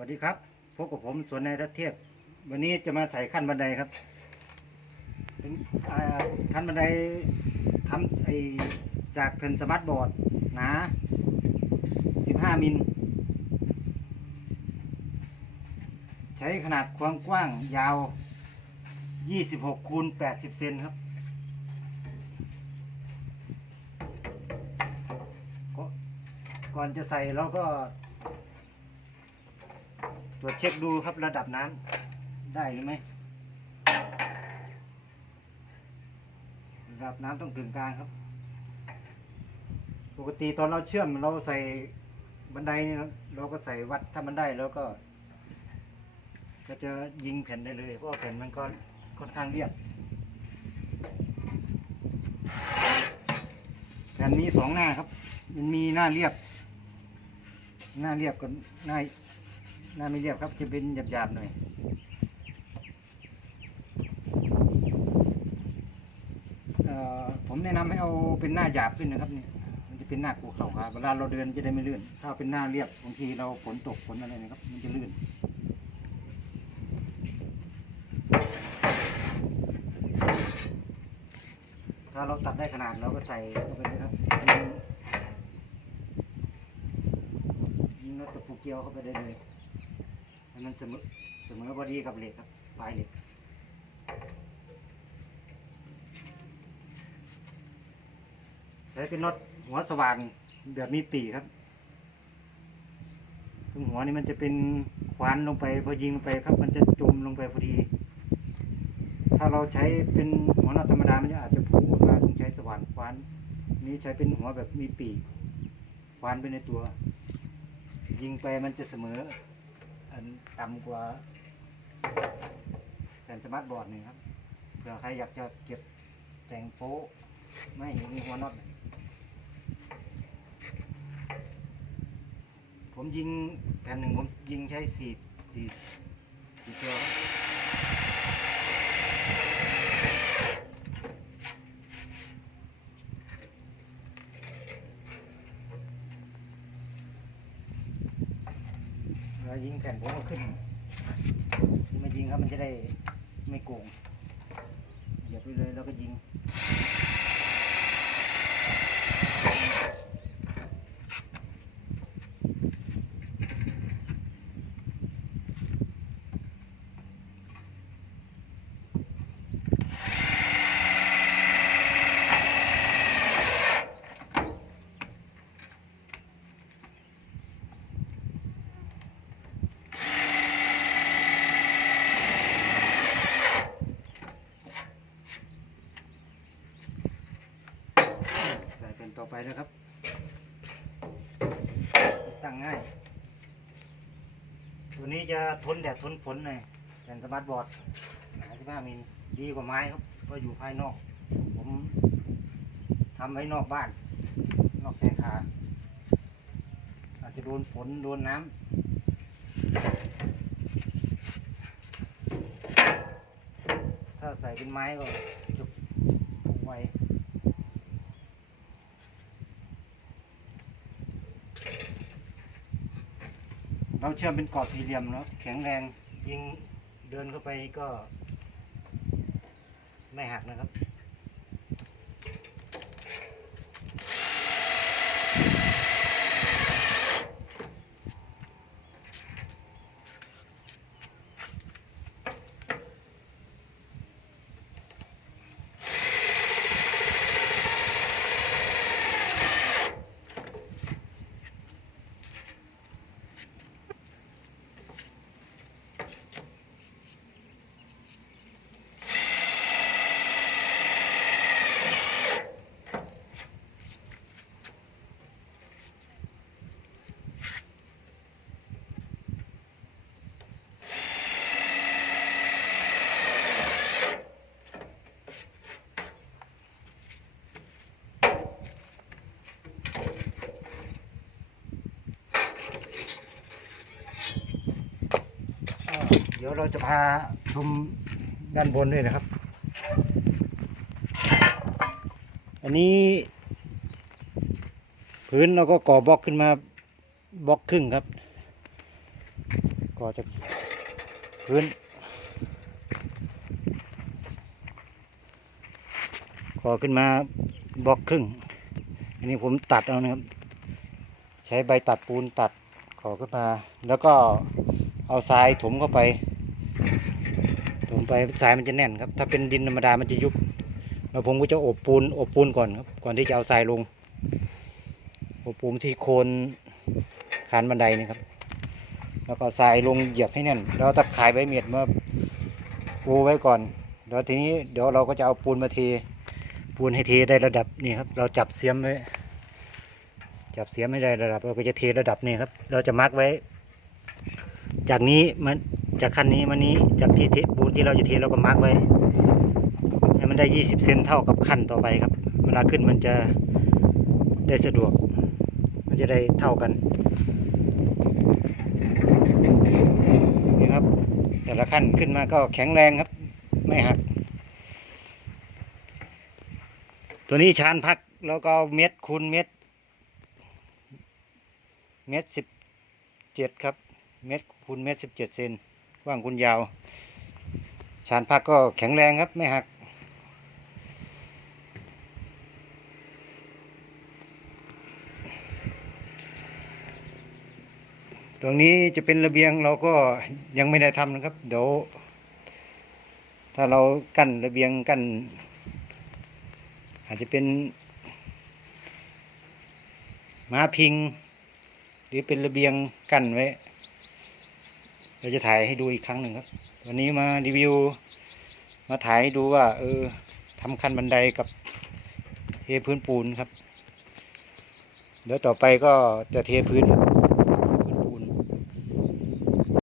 วัสดีครับพบกับผมสวนนายทัศเทียบวันนี้จะมาใส่ขั้นบันไดครับเป็นขั้นบันไดทำไอจากแผ่นสมาร์ทบอร์ดหนา15 มิล ใช้ขนาดความกว้างยาว 26 คูณ 80 เซนครับก่อนจะใส่เราก็ ตรวจเช็คดูครับระดับน้ำได้หรือไม่ระดับน้ำต้องถึงกลางครับ ปกติตอนเราเชื่อมเราใส่บันไดนี่เราก็ใส่วัดถ้ามันได้แล้วก็ ก็จะยิงแผ่นได้เลย เพราะแผ่นมันก็ค่อนข้างเรียบแผ่นมีสองหน้าครับ มันมีหน้าเรียบ หน้าเรียบกับหน้า หน้าไม่เรียบครับจะเป็นหยาบๆหน่อยเอ่อผมแนะนำให้เอาเป็นหน้าหยาบขึ้นนะครับเนี่ยมันจะเป็นหน้าภูเข่าครับเวลาเราเดินจะได้ไม่ลื่น ถ้าเป็นหน้าเรียบบางทีเราฝนตกฝนอะไรนะครับ มันจะลื่นถ้าเราตัดได้ขนาดเราก็ใส่เข้าไปเลยครับยิงยิงแล้วตะปูเกียวเข้าไปได้เลย ให้มันเสมอเสมอพอดีกับเหล็กครับปลายเหล็กใช้เป็นน็อตหัวสว่านแบบมีปีกครับตรงหัวนี่มันจะเป็นควานลงไปพอยิงลงไปครับ มันจะจมลงไปพอดี ถ้าเราใช้เป็นหัวน็อตธรรมดามันจะอาจจะพุ่งออกมาต้องใช้สว่านควานนี้ใช้เป็นหัวแบบมีปีกควานไปในตัว ยิงไปมันจะเสมอ อันต่ำกว่าแผ่นสมาร์ทบอร์ดนี่ครับเผื่อใครอยากจะเก็บแต่งโป๊ไม่เห็นหัวน็อตผมยิงแผ่นหนึ่งผมยิงใช้สี่สี่สี่ตัวครับ แล้วยิงแผ่นผมก็ขึ้นที่มายิงครับมันจะได้ไม่โกงเหยียบไปเลยแล้วก็ยิง ใไฟนะครับ ตั้งง่าย ตัวนี้จะทนแดดทนฝนหน่อยแผ่นสมาร์ทบอร์ดหนา15มิลดีกว่าไม้ครับเพราะอยู่ภายนอก ผมทำไว้นอกบ้าน นอกชายคาอาจจะโดนฝนโดนน้ำถ้าใส่เป็นไม้ก็จะปลูกไว เราเชื่อมเป็นกรอบสี่เหลี่ยมเนาะแข็งแรงยิงเดินเข้าไปก็ ไม่หักนะครับ อ่าเดี๋ยวเราจะพาชมด้านบนด้วยนะครับ อันนี้ พื้นเราก็ก่อบล็อกขึ้นมาบล็อกครึ่งครับ ก่อจากพื้น ก่อขึ้นมาบล็อกครึ่ง อันนี้ผมตัดเอานะครับ ใช้ใบตัดปูนตัดก่อขึ้นมา แล้วก็เอาทรายถมเข้าไป ถมไปทรายมันจะแน่นครับ ถ้าเป็นดินธรรมดามันจะยุบแล้วผมก็จะอบปูนอบปูนก่อนครับ ก่อนที่จะเอาทรายลง อบปูนที่โคนคานบันไดนี่ครับ แล้วก็ทรายลงเหยียบให้แน่น แล้วตะข่ายใบเมียดมาปูไว้ก่อน แล้วทีนี้เดี๋ยวเราก็จะเอาปูนมาเท ปูนให้เทได้ระดับนี่ครับ เราจับเสียมไว้ จับเสียมไม่ได้ระดับ เราก็จะเทระดับนี้ครับ เราจะมาร์กไว้ จากนี้มัน จากขั้นนี้มานี้จากที่เทปูนที่เราจะเทเราก็มาร์กไว้ให้มันได้ยี่สิบเซนเท่ากับขั้นต่อไปครับ เวลาขึ้นมันจะได้สะดวก มันจะได้เท่ากันนี่ครับ แต่ละขั้นขึ้นมาก็แข็งแรงครับ ไม่หัก ตัวนี้ชานพักแล้วก็เม็ดคูณเม็ดเม็ดสิบเจ็ดครับ เม็ดคูณเม็ดสิบเจ็ดเซน ว้างคูณยาว ชานพักก็แข็งแรงครับ ไม่หัก ตรงนี้จะเป็นระเบียงเราก็ยังไม่ได้ทำนะครับ เดี๋ยว ถ้าเรากั้นระเบียงกั้น อาจจะเป็นม้าพิง หรือเป็นระเบียงกั้นไว้ เราจะถ่ายให้ดูอีกครั้งหนึ่งครับ วันนี้มารีวิว มาถ่ายให้ดูว่า เออทำคันบันไดกับเทพื้นปูนครับ เดี๋ยวต่อไปก็จะเทพื้น